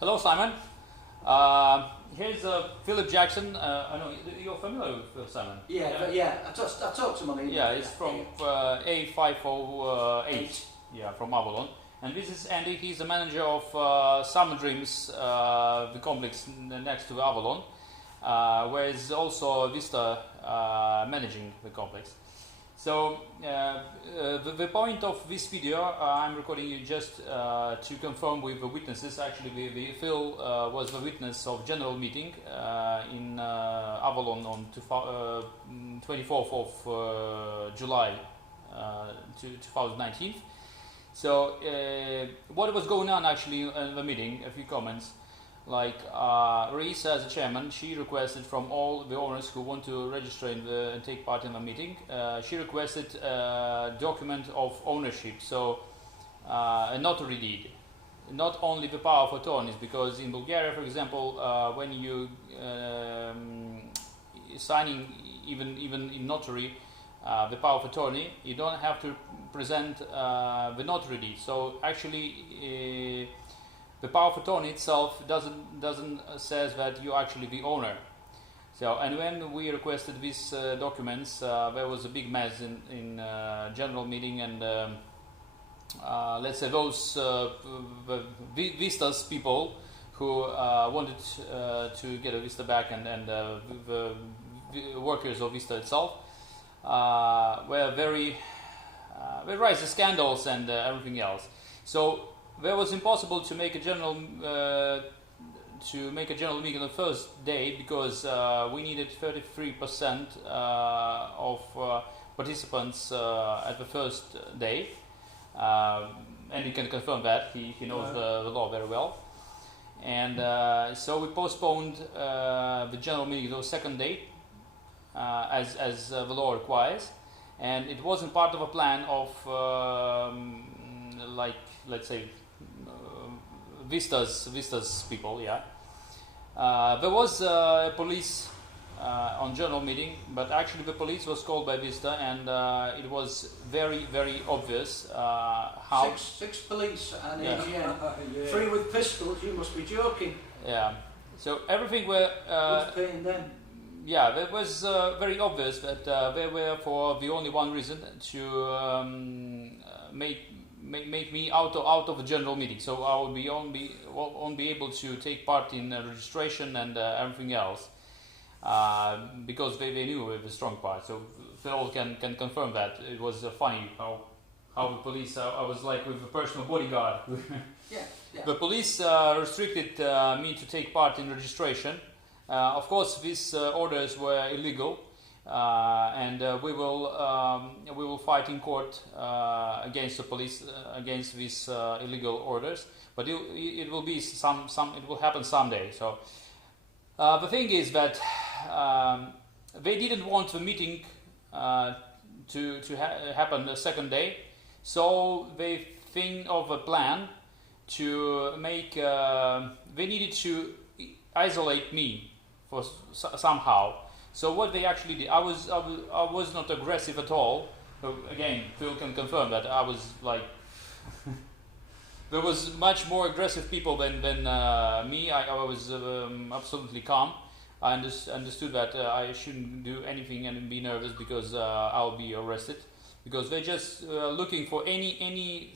Hello, Simon. Here's Philip Jackson. I know you're familiar with Simon. Yeah. I talked to him on the Yeah, he's from A508. Yeah, from Avalon. And this is Andy. He's the manager of Summer Dreams, the complex next to Avalon, where is also Vista managing the complex. So the point of this video, I'm recording you just to confirm with the witnesses. Actually, Phil was the witness of general meeting in Avalon on 24th of July 2019. So what was going on actually in the meeting? A few comments. Like Reese, as a chairman, she requested from all the owners who want to register and take part in the meeting, she requested a document of ownership, so a notary deed. Not only the power of attorneys, because in Bulgaria, for example, when you signing even in notary the power of attorney, you don't have to present the notary deed. So actually. The power of attorney itself doesn't says that you're actually the owner. So, and when we requested these documents, there was a big mess in general meeting, and let's say those Vistas people who wanted to get a Vista back, and the workers of Vista itself were very they raised the scandals and everything else. So. There was impossible to make a general meeting on the first day because we needed 33% of participants at the first day, and he can confirm that he knows the law very well. And so we postponed the general meeting to the second day, as the law requires, and it wasn't part of a plan of like, let's say, Vistas people, yeah. There was police on general meeting, but actually the police was called by Vista, and it was very, very obvious how... Six police and AGM, 3 with pistols, you must be joking. Yeah, so everything were... Who's paying them? Yeah, it was very obvious that they were for the only one reason, to make me out of the general meeting, so I will won't be able to take part in registration and everything else, because they knew with the strong part. So Phil can confirm that it was funny how the police. I was like with a personal bodyguard. Yeah. The police restricted me to take part in registration. Of course, these orders were illegal. And we will fight in court against the police against these illegal orders. But it will be it will happen someday. So the thing is that they didn't want the meeting to happen the second day, so they think of a plan to make. They needed to isolate me for somehow. So what they actually did, I was not aggressive at all. Again, Phil can confirm that I was like, there was much more aggressive people than me. I was absolutely calm. I understood that I shouldn't do anything and be nervous because I'll be arrested. Because they're just looking for any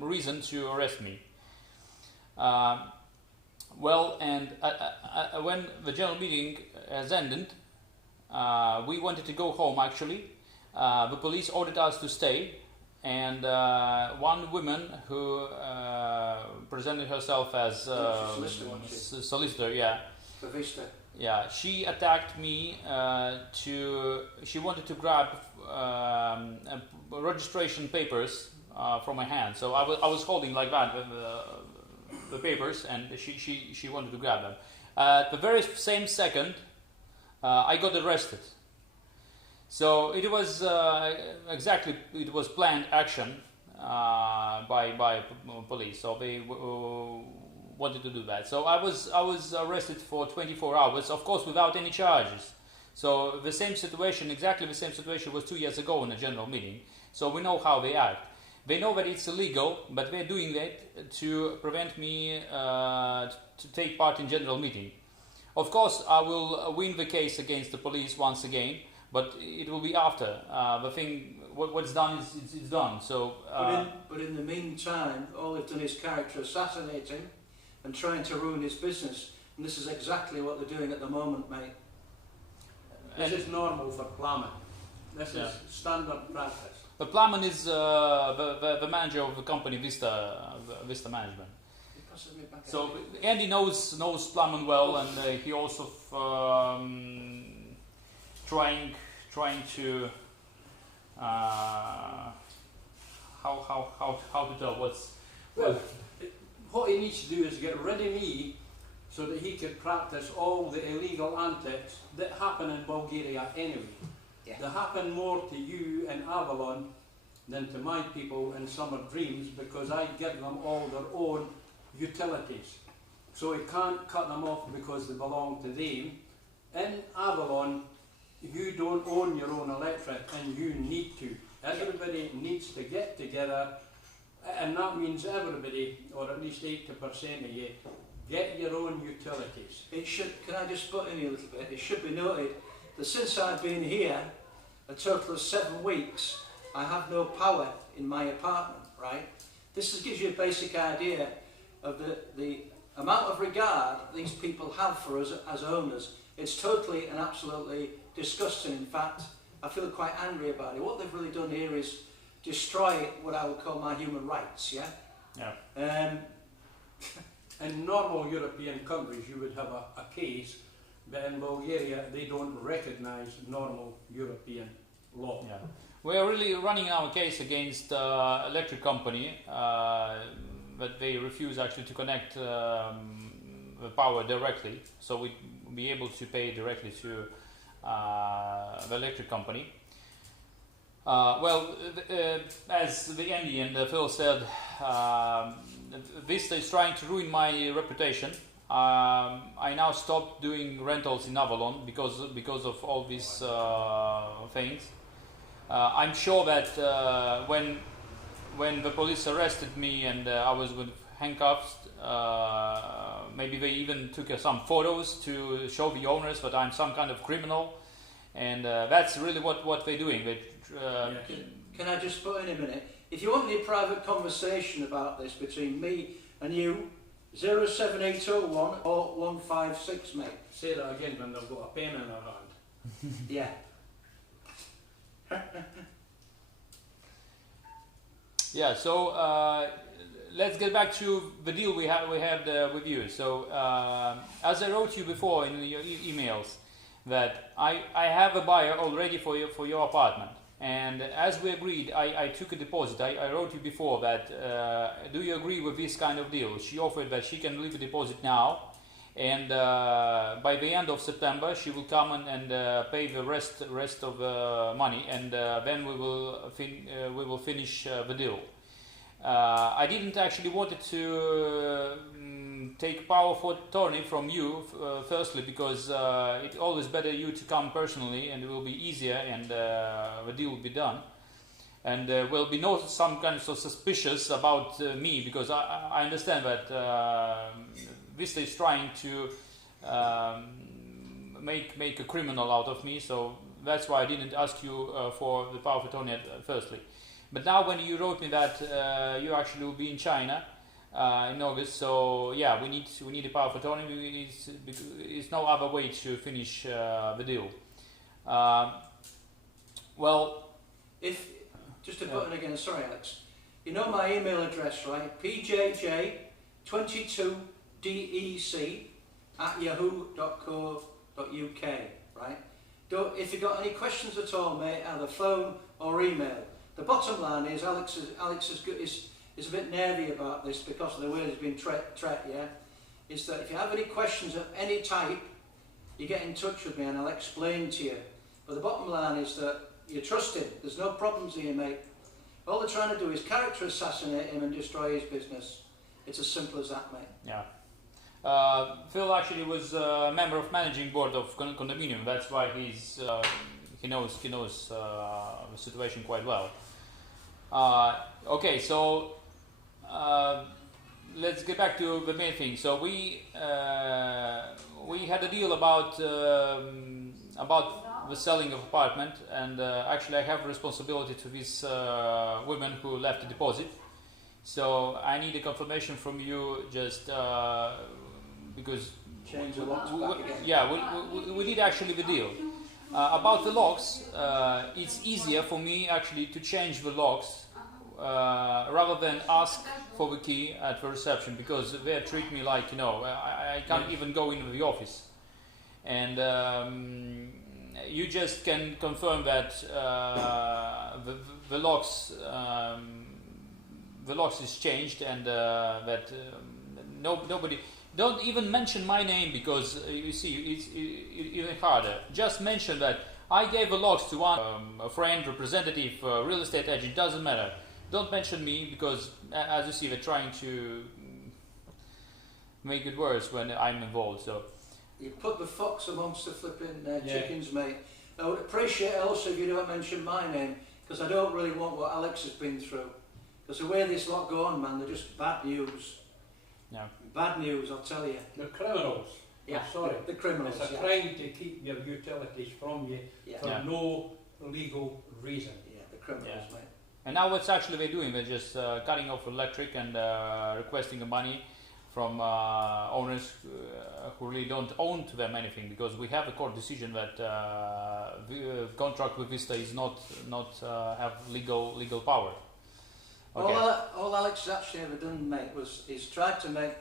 reason to arrest me. Well, and when the general meeting has ended, we wanted to go home actually. The police ordered us to stay, and one woman who presented herself as solicitor, yeah. For Vista. Yeah, she attacked me she wanted to grab registration papers from my hand. So I was holding like that the papers, and she wanted to grab them. At the very same second, I got arrested. So it was it was planned action by police. So they wanted to do that. So I was arrested for 24 hours, of course, without any charges. So the same situation, exactly the same situation, was 2 years ago in a general meeting. So we know how they act. They know that it's illegal, but they're doing that to prevent me to take part in general meeting. Of course, I will win the case against the police once again, but it will be after. The thing, what's done is it's done. So, but in the meantime, all they've done is character assassinate him and trying to ruin his business. And this is exactly what they're doing at the moment, mate. This is normal for Plammen. This is standard practice. But Plammen is the manager of the company Vista Management. So Andy knows Plammen well, and he also trying to how to tell what's. Well, what he needs to do is get rid of me, so that he could practice all the illegal antics that happen in Bulgaria anyway. Yeah. They happen more to you in Avalon than to my people in Summer Dreams, because I give them all their own utilities. So he can't cut them off because they belong to them. In Avalon, you don't own your own electric, and you need to. Everybody needs to get together, and that means everybody, or at least 80% of you, get your own utilities. It should, can I just butt in here a little bit? It should be noted that since I've been here, a total of 7 weeks, I have no power in my apartment, right? This gives you a basic idea of the amount of regard these people have for us as owners. It's totally and absolutely disgusting. In fact, I feel quite angry about it. What they've really done here is destroy what I would call my human rights, yeah? Yeah. In normal European countries, you would have a case, but in Bulgaria, they don't recognise normal European law. Yeah. We are really running our case against electric company, but they refuse actually to connect the power directly, so we will be able to pay directly to the electric company. As the Andy and Phil said, Vista is trying to ruin my reputation. I now stopped doing rentals in Avalon because of all these things. I'm sure that when the police arrested me and I was with handcuffs, maybe they even took some photos to show the owners that I'm some kind of criminal, and that's really what they're doing. Can I just put in a minute? If you want any private conversation about this between me and you, 07801 or 156, mate. Say that again when they've got a pen in their hand. Yeah. Yeah. So let's get back to the deal we had with you. So as I wrote you before in your emails, that I have a buyer already for your apartment. And as we agreed, I took a deposit. I wrote you before that, do you agree with this kind of deal? She offered that she can leave a deposit now, and by the end of September she will come and pay the rest of the money, and then we will finish the deal. I didn't actually wanted to take power of attorney from you, firstly, because it's always better you to come personally, and it will be easier, and the deal will be done. And will be no some kind of suspicious about me, because I understand that Vista is trying to make a criminal out of me, so that's why I didn't ask you for the power of attorney firstly. But now when you wrote me that you actually will be in China in August, so yeah, we need a power of attorney. It's no other way to finish the deal. If just to put in again, sorry Alex, you know my email address, right? pjj22dec@yahoo.co.uk, right? If you've got any questions at all, mate, either phone or email. The bottom line is Alex is a bit nervy about this because of the way it's been treated, yeah? Is that if you have any questions of any type, you get in touch with me and I'll explain to you. But the bottom line is that you're trusted. There's no problems here, mate. All they're trying to do is character assassinate him and destroy his business. It's as simple as that, mate. Yeah. Phil actually was a member of managing board of condominium. That's why he knows the situation quite well. Okay, so let's get back to the main thing. So we had a deal about the selling of apartment, and actually I have responsibility to these women who left a deposit. So I need a confirmation from you, just because Change the locks back again. yeah, we did actually the deal. About the locks, it's easier for me actually to change the locks rather than ask for the key at the reception, because they treat me like, you know, I can't even go into the office. And you just can confirm that the locks is changed, and that nobody. Don't even mention my name, because you see, it's even harder. Just mention that I gave the locks to one a friend, representative, real estate agent, doesn't matter. Don't mention me, because as you see, they're trying to make it worse when I'm involved. So You put the fox amongst the flipping chickens, mate. I would appreciate also if you don't mention my name, because I don't really want what Alex has been through. Because the way this lot go on, man, they're just bad news. yeah. Bad news, I'll tell you. The criminals. Yeah, I'm sorry. the criminals. It's a yeah. crime to keep your utilities from you Yeah. for Yeah. no legal reason. Yeah, the criminals, Yeah. mate. And now what's actually they're doing? They're just cutting off electric and requesting the money from owners who really don't own to them anything, because we have a court decision that the contract with Vista is not have legal power. Okay. All Alex has actually ever done, mate, is tried to make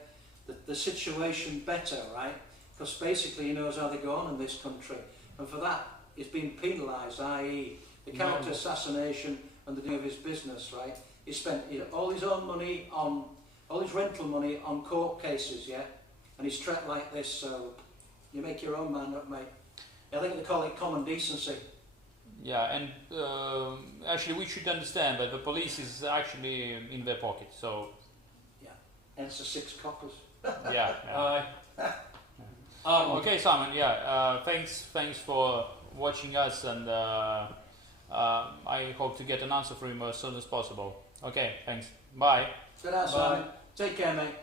the situation better, right? Because basically he knows how they go on in this country, and for that he's been penalised, i.e. the character assassination and the doing of his business, right? He spent all his own money on, all his rental money on court cases, yeah? And he's treated like this, so you make your own mind up, mate. I think they call it common decency. Yeah, and actually we should understand that the police is actually in their pocket. So Hence the 6 coppers. yeah. Okay, Simon. Yeah. Thanks for watching us, and I hope to get an answer from you as soon as possible. Okay. Thanks. Bye. Good night, Simon. Take care, mate.